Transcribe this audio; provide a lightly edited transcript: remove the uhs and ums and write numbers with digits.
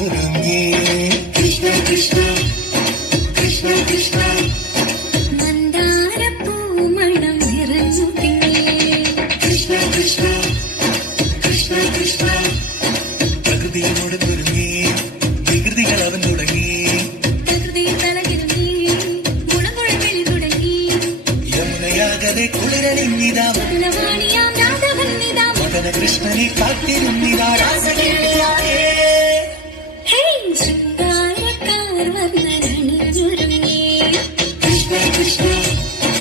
ഒരുങ്ങി കൃഷ്ണ കൃഷ്ണ കൃഷ്ണ കൃഷ്ണ മന്ദാരപ്പൂമണം നിറഞ്ഞു തിങ്ങി കൃഷ്ണ കൃഷ്ണ കൃഷ്ണ കൃഷ്ണ പ്രകൃതിയോട് ഒരുങ്ങി വികൃതികൾ അവൻ തുടങ്ങി പ്രകൃതിയിൽ തലകിരുങ്ങി ഗുണകുഴമ്പിൽ തുടങ്ങി യമുനയാകതെ കുളിരണിഞ്ഞിതാ മധുരവാണിയാം രാധവന്നിതാ മദന കൃഷ്ണനെ കാത്തിരുന്നിതാ രാസകേളിയായേ